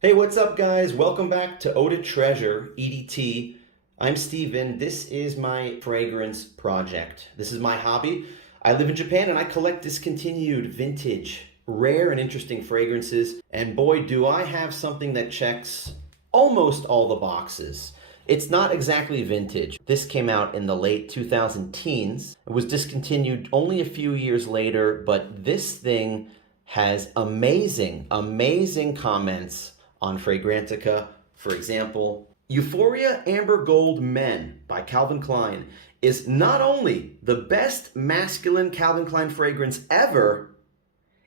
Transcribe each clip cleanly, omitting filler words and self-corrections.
Hey, what's up, guys? Welcome back to Eau de Treasure, EDT. I'm Steven. This is my fragrance project. This is my hobby. I live in Japan and I collect discontinued, vintage, rare, and interesting fragrances. And boy, do I have something that checks almost all the boxes. It's not exactly vintage. This came out in the late 2000 teens. It was discontinued only a few years later, but this thing has amazing, amazing comments on Fragrantica. For example, Euphoria Amber Gold Men by Calvin Klein is not only the best masculine Calvin Klein fragrance ever,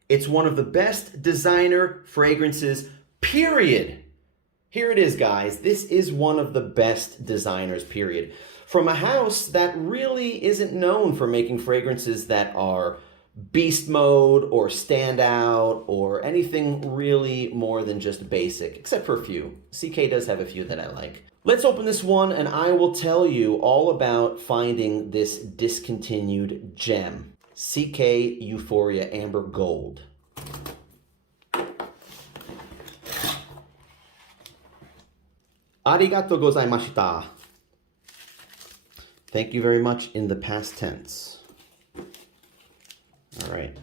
it's one of the best designer fragrances, period. Here it is, guys. This is one of the best designers, period. From a house that really isn't known for making fragrances that are beast mode or stand out or anything really more than just basic, except for a few. CK does have a few that I like. Let's open this one and I will tell you all about finding this discontinued gem. CK Euphoria Amber Gold. Arigato gozaimashita. Thank you very much in the past tense. All right.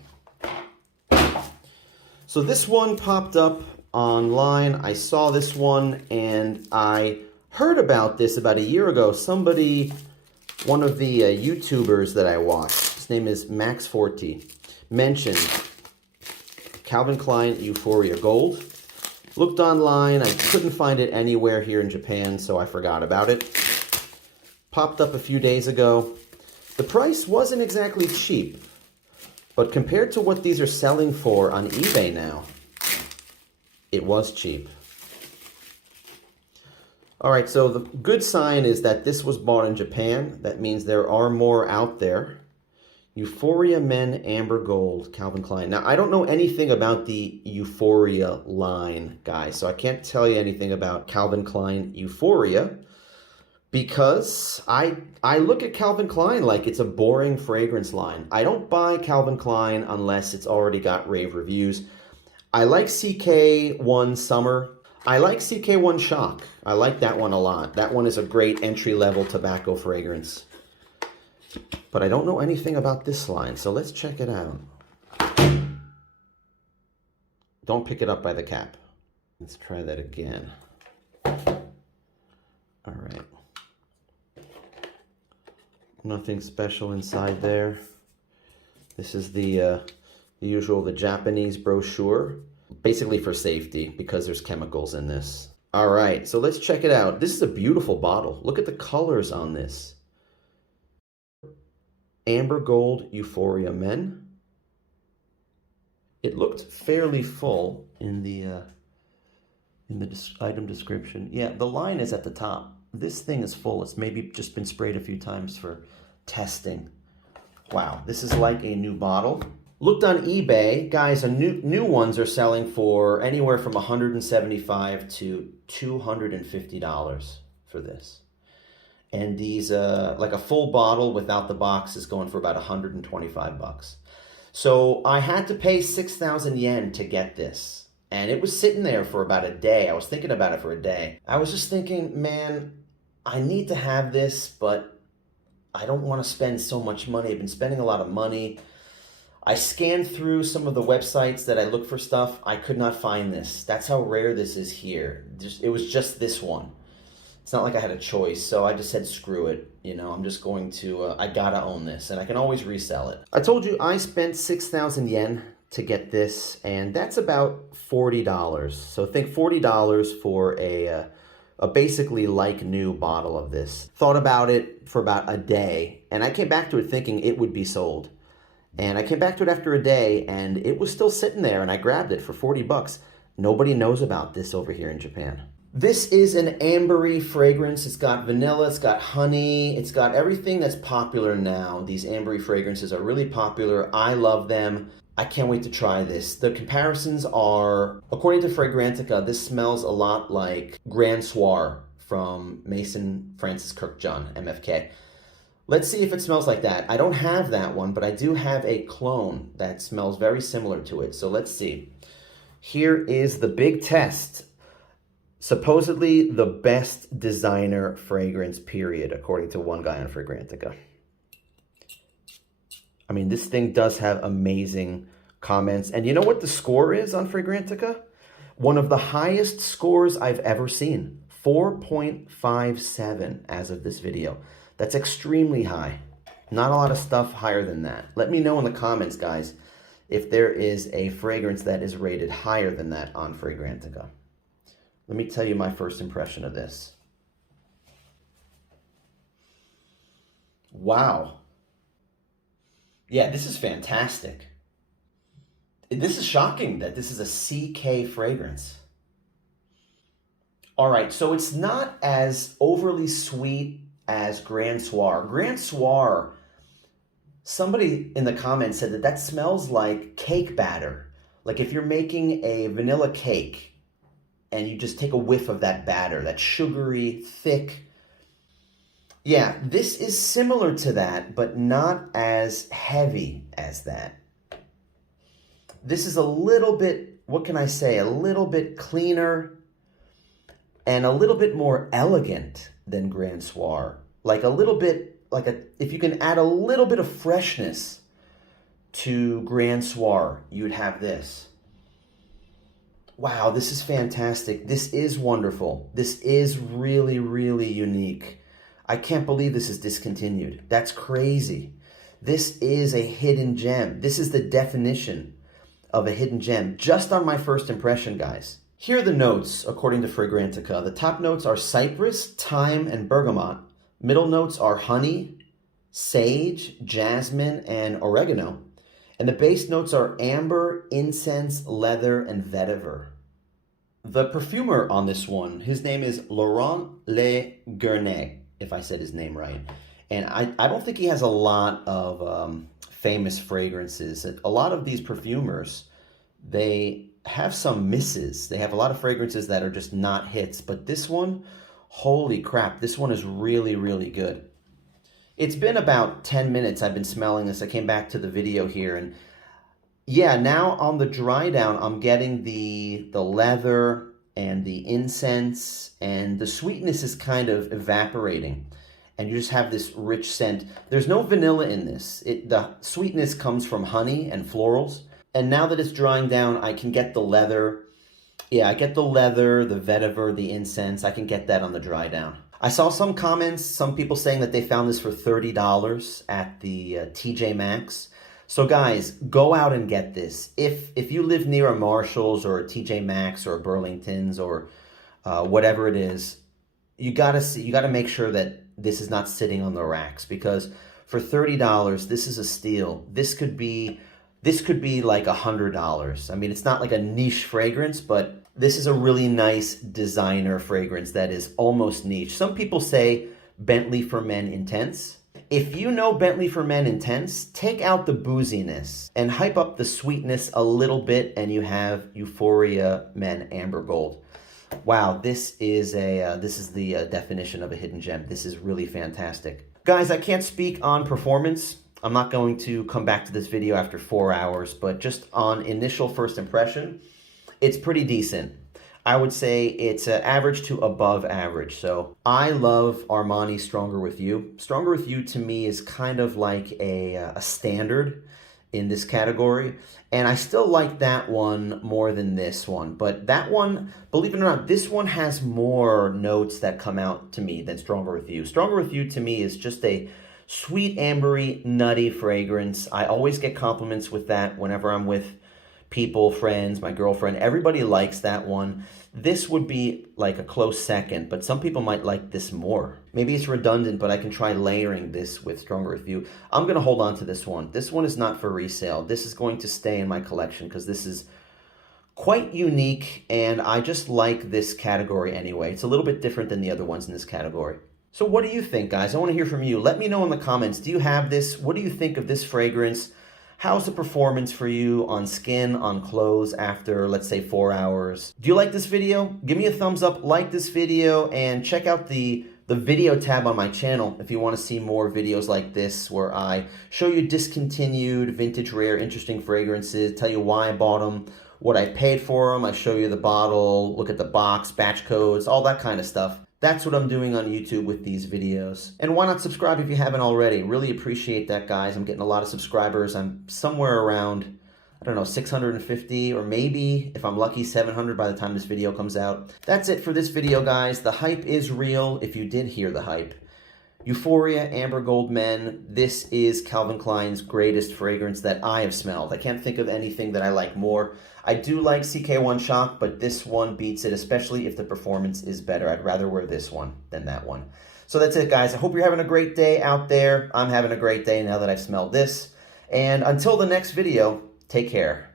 So this one popped up online. I saw this one and I heard about this about a year ago. Somebody, one of the YouTubers that I watched, his name is Max40, mentioned Calvin Klein Euphoria Gold. Looked online. I couldn't find it anywhere here in Japan, so I forgot about it. Popped up a few days ago. The price wasn't exactly cheap. But compared to what these are selling for on eBay now, it was cheap. All right, so the good sign is that this was bought in Japan. That means there are more out there. Euphoria Men Amber Gold, Calvin Klein. Now, I don't know anything about the Euphoria line, guys, so I can't tell you anything about Calvin Klein Euphoria, because I look at Calvin Klein like it's a boring fragrance line. I don't buy Calvin Klein unless it's already got rave reviews. I like CK1 Summer. I like CK1 Shock. I like that one a lot. That one is a great entry-level tobacco fragrance. But I don't know anything about this line, so let's check it out. Don't pick it up by the cap. Let's try that again. All right. Nothing special inside there. This is the usual, the Japanese brochure, basically for safety because there's chemicals in this. All right, so let's check it out. This is a beautiful bottle. Look at the colors on this. Amber Gold Euphoria Men. It looked fairly full in the item description. Yeah, the line is at the top. This thing is full. It's maybe just been sprayed a few times for testing. Wow, this is like a new bottle. Looked on eBay, guys, new ones are selling for anywhere from $175 to $250 for this. And these, like a full bottle without the box is going for about 125 bucks. So I had to pay 6,000 yen to get this. And it was sitting there for about a day. I was thinking about it for a day. I was just thinking, man, I need to have this, but I don't want to spend so much money. I've been spending a lot of money. I scanned through some of the websites that I look for stuff. I could not find this. That's how rare this is here. It was just this one. It's not like I had a choice, so I just said, screw it. You know, I'm just going to, I gotta own this, and I can always resell it. I told you I spent 6,000 yen to get this, and that's about $40. So think $40 for a basically like new bottle of this. Thought about it for about a day, and I came back to it thinking it would be sold. And I came back to it after a day, and it was still sitting there, and I grabbed it for 40 bucks. Nobody knows about this over here in Japan. This is an ambery fragrance. It's got vanilla, it's got honey, it's got everything that's popular now. These ambery fragrances are really popular. I love them. I can't wait to try this. The comparisons are, according to Fragrantica, this smells a lot like Grand Soir from Mason Francis Kirkjohn, MFK. Let's see if it smells like that. I don't have that one, but I do have a clone that smells very similar to it. So let's see. Here is the big test Supposedly the best designer fragrance, period, according to one guy on Fragrantica. I mean, this thing does have amazing comments. And you know what the score is on Fragrantica? One of the highest scores I've ever seen. 4.57 as of this video. That's extremely high. Not a lot of stuff higher than that. Let me know in the comments, guys, if there is a fragrance that is rated higher than that on Fragrantica. Let me tell you my first impression of this. Wow. Yeah, this is fantastic. This is shocking that this is a CK fragrance. All right, so it's not as overly sweet as Grand Soir. Grand Soir, somebody in the comments said that that smells like cake batter. Like if you're making a vanilla cake and you just take a whiff of that batter, that sugary, thick. Yeah, this is similar to that, but not as heavy as that. This is a little bit, what can I say, a little bit cleaner and a little bit more elegant than Grand Soir. Like a little bit, if you can add a little bit of freshness to Grand Soir, you'd have this. Wow, this is fantastic. This is wonderful. This is really, really unique. I can't believe this is discontinued. That's crazy. This is a hidden gem. This is the definition of a hidden gem, just on my first impression, guys. Here are the notes, according to Fragrantica. The top notes are cypress, thyme, and bergamot. Middle notes are honey, sage, jasmine, and oregano. And the base notes are amber, incense, leather, and vetiver. The perfumer on this one, his name is Laurent Le, if I said his name right. And I don't think he has a lot of famous fragrances. A lot of these perfumers, they have some misses. They have a lot of fragrances that are just not hits. But this one, holy crap, this one is really, really good. It's been about 10 minutes I've been smelling this. I came back to the video here, and yeah, now on the dry down, I'm getting the leather and the incense, and the sweetness is kind of evaporating, and you just have this rich scent. There's no vanilla in this. The sweetness comes from honey and florals, and now that it's drying down, I can get the leather. Yeah, I get the leather, the vetiver, the incense. I can get that on the dry down. I saw some comments, some people saying that they found this for $30 at the TJ Maxx. So guys, go out and get this. If you live near a Marshall's or a TJ Maxx or a Burlington's or whatever it is, you gotta make sure that this is not sitting on the racks, because for $30, this is a steal. This could be like $100. I mean, it's not like a niche fragrance, but this is a really nice designer fragrance that is almost niche. Some people say Bentley for Men Intense. If you know Bentley for Men Intense, take out the booziness and hype up the sweetness a little bit, and you have Euphoria Men Amber Gold. Wow, this is the definition of a hidden gem. This is really fantastic. Guys, I can't speak on performance. I'm not going to come back to this video after 4 hours, but just on initial first impression, it's pretty decent. I would say it's average to above average. So I love Armani Stronger With You. Stronger With You to me is kind of like a standard in this category. And I still like that one more than this one. But that one, believe it or not, this one has more notes that come out to me than Stronger With You. Stronger With You to me is just a sweet, ambery, nutty fragrance. I always get compliments with that whenever I'm with people, friends, my girlfriend. Everybody likes that one. This would be like a close second, but some people might like this more. Maybe it's redundant, but I can try layering this with Stronger With You. I'm going to hold on to this one. This one is not for resale. This is going to stay in my collection because this is quite unique, and I just like this category anyway. It's a little bit different than the other ones in this category. So what do you think, guys? I want to hear from you. Let me know in the comments. Do you have this? What do you think of this fragrance? How's the performance for you on skin, on clothes after, let's say, 4 hours? Do you like this video? Give me a thumbs up, like this video, and check out the video tab on my channel if you want to see more videos like this where I show you discontinued, vintage, rare, interesting fragrances, tell you why I bought them, what I paid for them. I show you the bottle, look at the box, batch codes, all that kind of stuff. That's what I'm doing on YouTube with these videos. And why not subscribe if you haven't already? Really appreciate that, guys. I'm getting a lot of subscribers. I'm somewhere around, I don't know, 650 or maybe, if I'm lucky, 700 by the time this video comes out. That's it for this video, guys. The hype is real, if you did hear the hype. Euphoria Amber Gold Men. This is Calvin Klein's greatest fragrance that I have smelled. I can't think of anything that I like more. I do like CK1 Shock, but this one beats it, especially if the performance is better. I'd rather wear this one than that one. So that's it, guys. I hope you're having a great day out there. I'm having a great day now that I've smelled this. And until the next video, take care.